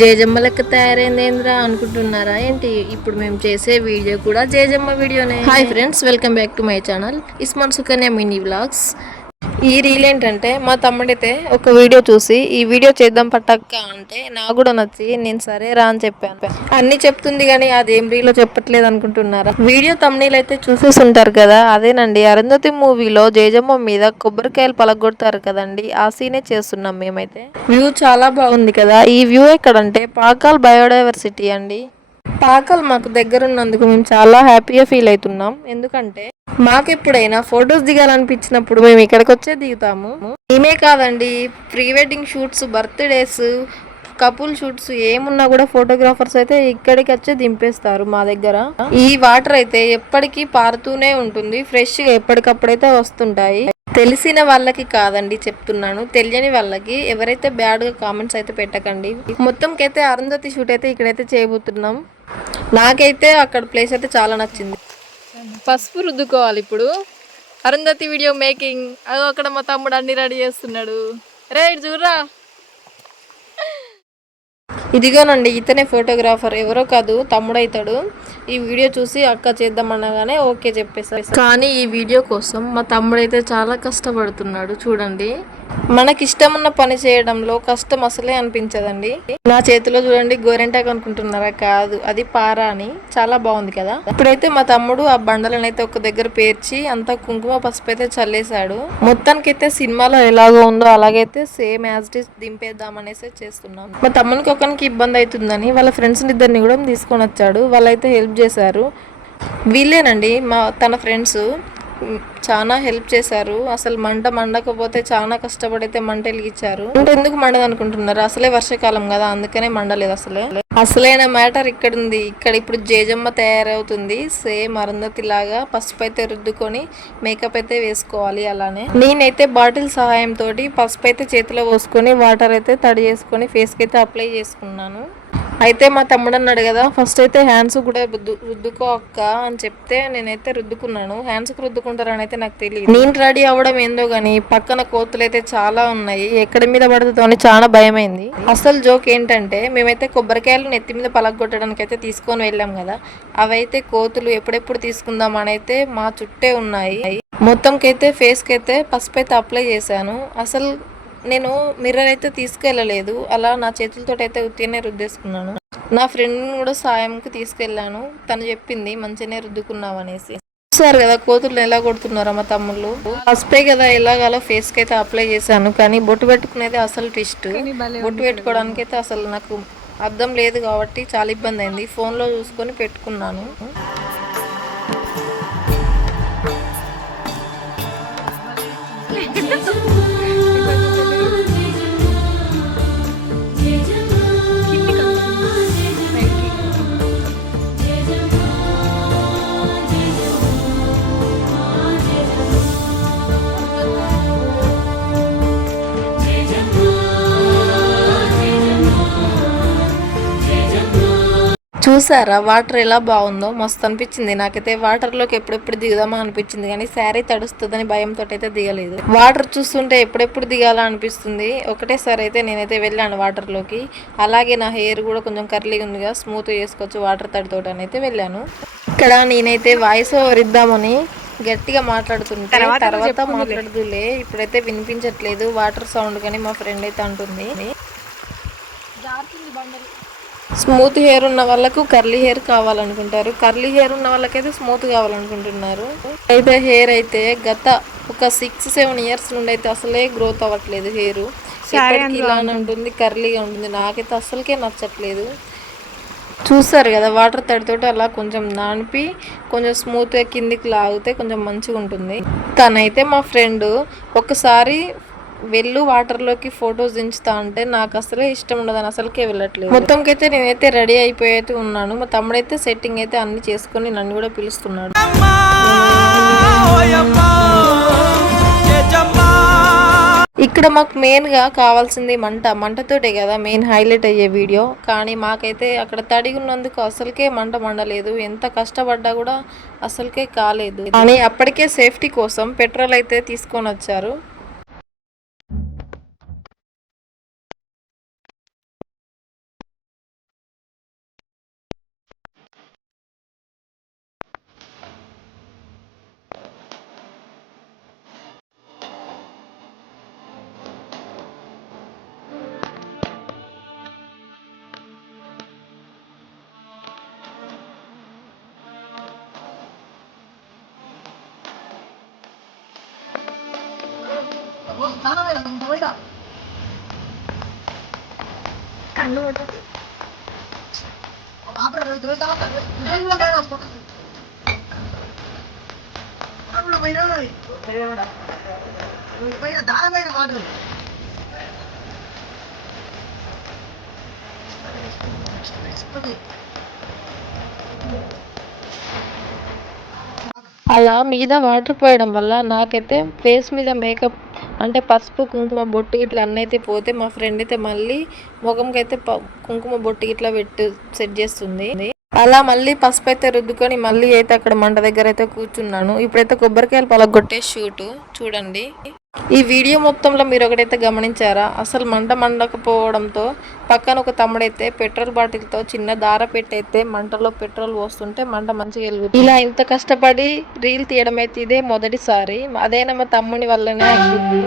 జేజమ్మ లెక్క తయారైందేంద్రా అనుకుంటున్నారా ఏంటి? ఇప్పుడు మేము చేసే వీడియో కూడా జేజమ్మ వీడియోనే. Hi friends, welcome back to my channel ఇస్మాన్ సుకన్య మినీ వ్లాగ్స్. ఈ రీల్ ఏంటంటే, మా తమ్ముడైతే ఒక వీడియో చూసి ఈ వీడియో చేద్దాం పట్టక్క అంటే నాకు కూడా నచ్చి నేను సరే రా అని చెప్పాను. అన్ని చెప్తుంది కానీ అదేం రీలో చెప్పట్లేదు అనుకుంటున్నారా? వీడియో తమ్నీల్ అయితే చూసేసి ఉంటారు కదా, అదేనండి అరుంధతి మూవీలో జేజమ్మ మీద కొబ్బరికాయలు పలగొడతారు కదండి, ఆ సీనే చేస్తున్నాం మేమైతే. వ్యూ చాలా బాగుంది కదా. ఈ వ్యూ ఎక్కడంటే పాకాల్ బయోడైవర్సిటీ అండి. పాకాల్ మాకు దగ్గరున్నందుకు మేము చాలా హ్యాపీగా ఫీల్ అవుతున్నాం. ఎందుకంటే మాకెప్పుడైనా ఫొటోస్ దిగాలనిపించినప్పుడు మేము ఇక్కడికి వచ్చే దిగుతాము. మేమే కాదండి, pre wedding shoots, birthdays, couple shoots ఏమున్నా కూడా ఫోటోగ్రాఫర్స్ అయితే ఇక్కడికి వచ్చే దింపేస్తారు మా దగ్గర. ఈ వాటర్ అయితే ఎప్పటికీ పారుతూనే ఉంటుంది, ఫ్రెష్గా ఎప్పటికప్పుడైతే వస్తుంటాయి. తెలిసిన వాళ్ళకి కాదండి చెప్తున్నాను, తెలియని వాళ్ళకి ఎవరైతే బ్యాడ్గా కామెంట్స్ అయితే పెట్టకండి. మొత్తంకైతే అరుంధతి షూట్ అయితే ఇక్కడైతే చేయబోతున్నాం. నాకైతే అక్కడ ప్లేస్ అయితే చాలా నచ్చింది. పసుపు రుద్దుకోవాలి ఇప్పుడు. Arundhati video making. అదో అక్కడ మా తమ్ముడు అన్ని రెడీ చేస్తున్నాడు. రే చూడరా, ఇదిగోనండి ఇతనే ఫోటోగ్రాఫర్, ఎవరో కాదు తమ్ముడైతాడు. ఈ వీడియో చూసి అక్క చేద్దామనగానే ఓకే చెప్పేసారు. కానీ ఈ వీడియో కోసం మా తమ్ముడైతే చాలా కష్టపడుతున్నాడు. చూడండి, మనకి ఇష్టమున్న పని చేయడంలో కష్టం అసలే అనిపించదండి. నా చేతిలో చూడండి గోరెంటాకు అనుకుంటున్నారా? కాదు, అది పారా అని. చాలా బాగుంది కదా. ఇప్పుడైతే మా తమ్ముడు ఆ బండలను అయితే ఒక దగ్గర పేర్చి అంతా కుంకుమ పసుపు అయితే చల్లేశాడు. మొత్తానికైతే సినిమాలో ఎలాగో ఉందో అలాగైతే సేమ్ యాజ్ ఇట్ ఈస్ దింపేద్దామనేసి చేస్తున్నాం. మా తమ్మునికి ఒకరికి ఇబ్బంది అవుతుందని వాళ్ళ ఫ్రెండ్స్ ఇద్దరిని కూడా తీసుకొని వచ్చాడు. వాళ్ళైతే హెల్ప్ చేశారు. వీళ్ళేనండి తన ఫ్రెండ్స్ చాలా హెల్ప్ చేశారు. అసలు మంట మండకపోతే చాలా కష్టపడైతే మంట వెలిగించారు. అంటే ఎందుకు మండదు అనుకుంటున్నారు? అసలే వర్షాకాలం కదా, అందుకనే మండలేదు. అసలైన మ్యాటర్ ఇక్కడ ఉంది. ఇక్కడ ఇప్పుడు జేజమ్మ తయారవుతుంది. సేమ్ అరుంధతి లాగా పసుపు అయితే రుద్దుకొని మేకప్ అయితే వేసుకోవాలి. అలానే నేనైతే బాటిల్ సహాయంతో పసుపు అయితే చేతిలో పోసుకొని వాటర్ అయితే తడి చేసుకొని ఫేస్కి అయితే అప్లై చేసుకున్నాను. అయితే మా తమ్ముడు అన్నాడు కదా, ఫస్ట్ అయితే హ్యాండ్స్ కూడా రుద్దుకో అక్క అని చెప్తే నేనైతే రుద్దుకున్నాను. హ్యాండ్స్కి రుద్దుకుంటారని అయితే నాకు తెలియదు. నేను రెడీ అవ్వడం ఏందో గానీ పక్కన కోతులు అయితే చాలా ఉన్నాయి. ఎక్కడి మీద పడుతుందో అని చాలా భయమైంది. అసలు జోక్ ఏంటంటే, మేమైతే కొబ్బరికాయలు నెత్తి మీద పలగొట్టడానికి అయితే తీసుకొని వెళ్ళాం కదా, అవైతే కోతులు ఎప్పుడెప్పుడు తీసుకుందాం అని అయితే మా చుట్టే ఉన్నాయి. మొత్తంకైతే ఫేస్కి అయితే పసుపు అయితే అప్లై చేశాను. అసలు నేను మిర్రర్ అయితే తీసుకెళ్ళలేదు, అలా నా చేతులతో అయితే ఉత్తినే రుద్దేసుకున్నాను. నా ఫ్రెండ్ కూడా సాయంకి తీసుకెళ్ళాను, తను చెప్పింది మంచిగానే రుద్దుకున్నావు అనేసి. చూసారు కదా కోతులు ఎలా కొడుతున్నారా మా తమ్ముళ్ళు. పసుపే కదా ఎలాగాలో ఫేస్కి అయితే అప్లై చేశాను, కానీ బొట్టు పెట్టుకునేది అసలు ట్విస్ట్. బొట్టు పెట్టుకోవడానికి అయితే అసలు నాకు అర్థం లేదు కాబట్టి చాలా ఇబ్బంది అయింది. ఫోన్లో చూసుకొని పెట్టుకున్నాను. చూసారా వాటర్ ఎలా బాగుందో, మస్తు అనిపించింది నాకైతే. వాటర్లోకి ఎప్పుడెప్పుడు దిగుదామా అనిపించింది, కానీ శారీ తడుస్తుందని భయంతో అయితే దిగలేదు. వాటర్ చూస్తుంటే ఎప్పుడెప్పుడు దిగాలా అనిపిస్తుంది. ఒకటేసారి అయితే నేనైతే వెళ్ళాను వాటర్లోకి. అలాగే నా హెయిర్ కూడా కొంచెం కర్లీగా ఉందిగా, స్మూత్ చేసుకోవచ్చు వాటర్ తడితోటి అయితే వెళ్ళాను. ఇక్కడ నేనైతే వాయిస్ ఓవర్ ఇద్దామని గట్టిగా మాట్లాడుతుంటే తర్వాత మాట్లాడుతులే, ఇప్పుడైతే వినిపించట్లేదు వాటర్ సౌండ్ కానీ మా ఫ్రెండ్ అయితే అంటుంది. స్మూత్ హెయిర్ ఉన్న వాళ్ళకు కర్లీ హెయిర్ కావాలనుకుంటారు, కర్లీ హెయిర్ ఉన్న వాళ్ళకైతే స్మూత్ కావాలనుకుంటున్నారు. అయితే హెయిర్ అయితే గత ఒక 6-7 ఇయర్స్ నుండి అయితే అసలే గ్రోత్ అవ్వట్లేదు. హెయిర్ ఇలానే ఉంటుంది, కర్లీగా ఉంటుంది. నాకైతే అసలుకే నచ్చట్లేదు. చూస్తారు కదా వాటర్ తడితోటి అలా కొంచెం నానిపి కొంచెం స్మూత్గా కిందికి లాగితే కొంచెం మంచిగా ఉంటుంది. తనైతే మా ఫ్రెండ్ ఒకసారి వెళ్ళు వాటర్లోకి ఫొటోస్ దించుతా అంటే నాకు అసలే ఇష్టం ఉండదని అసలుకే వెళ్ళట్లేదు. మొత్తంకైతే నేనైతే రెడీ అయిపోయి అయితే ఉన్నాను. మా తమ్ముడైతే సెట్టింగ్ అయితే అన్ని చేసుకొని నన్ను కూడా పిలుస్తున్నాడు. ఇక్కడ మాకు మెయిన్గా కావాల్సింది మంటతోటే కదా మెయిన్ హైలైట్ అయ్యే వీడియో. కానీ మాకైతే అక్కడ తడిగి ఉన్నందుకు అసలుకే మంట మండలేదు. ఎంత కష్టపడ్డా కూడా అసలుకే కాలేదు. కానీ అప్పటికే సేఫ్టీ కోసం పెట్రోల్ అయితే తీసుకొని వచ్చారు. అలా మీద వాటర్ పోయడం వల్ల నాకైతే ఫేస్ మీద మేకప్ అంటే పసుపు కుంకుమ బొట్టు ఇట్లా అన్నైతే పోతే, మా ఫ్రెండ్ అయితే మళ్ళీ ముఖంకి అయితే కుంకుమ బొట్టు ఇట్లా సెట్ చేస్తుంది. అలా మళ్ళీ పసుపు అయితే రుద్దుకొని మళ్ళీ అయితే అక్కడ మంట దగ్గర అయితే కూర్చున్నాను. ఇప్పుడైతే కొబ్బరికాయలు పలగొట్టే షూటు చూడండి. ఈ వీడియో మొత్తంలో మీరు ఒకటైతే గమనించారా, అసలు మంట మండకపోవడంతో పక్కన ఒక తమ్ముడైతే పెట్రోల్ బాటిల్తో చిన్న దార పెట్టయితే మంటలో పెట్రోల్ పోస్తుంటే మంట మంచిగా వెలుగుతుంది. ఇలా ఇంత కష్టపడి రీల్ తీయడం అయితే ఇదే మొదటిసారి. అదైనా మా తమ్ముని వల్లనే అయింది.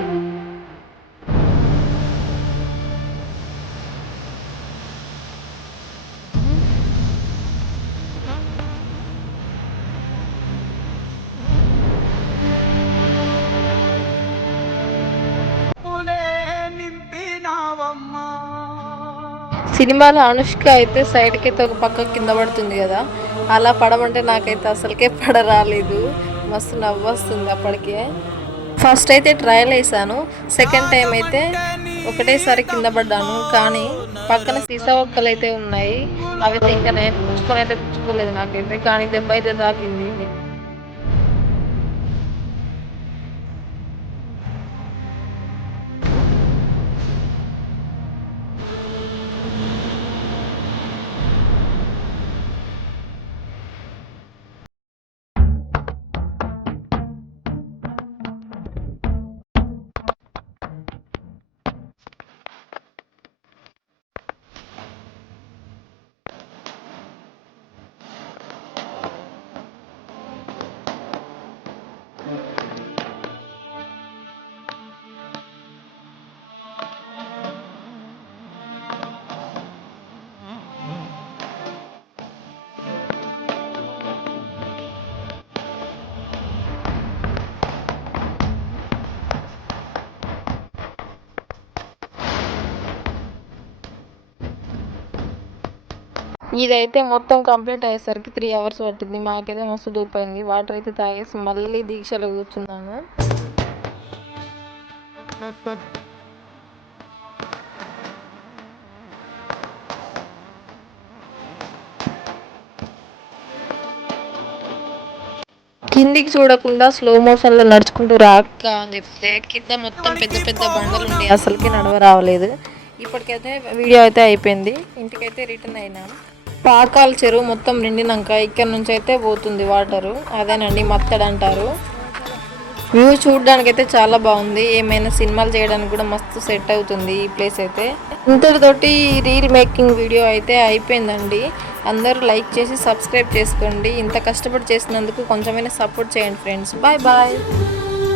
సినిమాలో అనుష్క అయితే సైడ్కి అయితే ఒక పక్క కింద పడుతుంది కదా, అలా పడమంటే నాకైతే అసలుకే పడ రాలేదు. మస్తు నవ్వు వస్తుంది అప్పటికే. ఫస్ట్ అయితే ట్రయల్ వేసాను, సెకండ్ టైం అయితే ఒకటేసారి కింద పడ్డాను. కానీ పక్కన సీసా ఒక్కలు అయితే ఉన్నాయి, అవి ఇంకా నేను పుచ్చుకొని అయితే పుచ్చుకోలేదు నాకైతే, కానీ దెబ్బ అయితే తాకింది. ఇదైతే మొత్తం కంప్లీట్ అయ్యేసరికి 3 hours పట్టింది. మాకైతే మస్తు దూపోయింది. వాటర్ అయితే తాగేసి మళ్ళీ దీక్షలో కూర్చున్నాను. కిందికి చూడకుండా స్లో మోషన్లో నడుచుకుంటూ రాక్క అని చెప్తే కింద మొత్తం పెద్ద పెద్ద బండలు ఉండే, అసలుకి నడవ రావలేదు. ఇప్పటికైతే వీడియో అయితే అయిపోయింది. ఇంటికైతే రిటర్న్ అయినాం. పాకాల చెరువు మొత్తం నిండినాక ఇక్కడ నుంచి అయితే పోతుంది వాటరు. అదేనండి మత్తడి అంటారు. వ్యూ చూడడానికి అయితే చాలా బాగుంది. ఏమైనా సినిమాలు చేయడానికి కూడా మస్తు సెట్ అవుతుంది ఈ ప్లేస్ అయితే. ఇంతటితోటి రీల్ మేకింగ్ వీడియో అయితే అయిపోయిందండి. అందరూ లైక్ చేసి సబ్స్క్రైబ్ చేసుకోండి. ఇంత కష్టపడి చేసినందుకు కొంచెమైనా సపోర్ట్ చేయండి ఫ్రెండ్స్. Bye bye.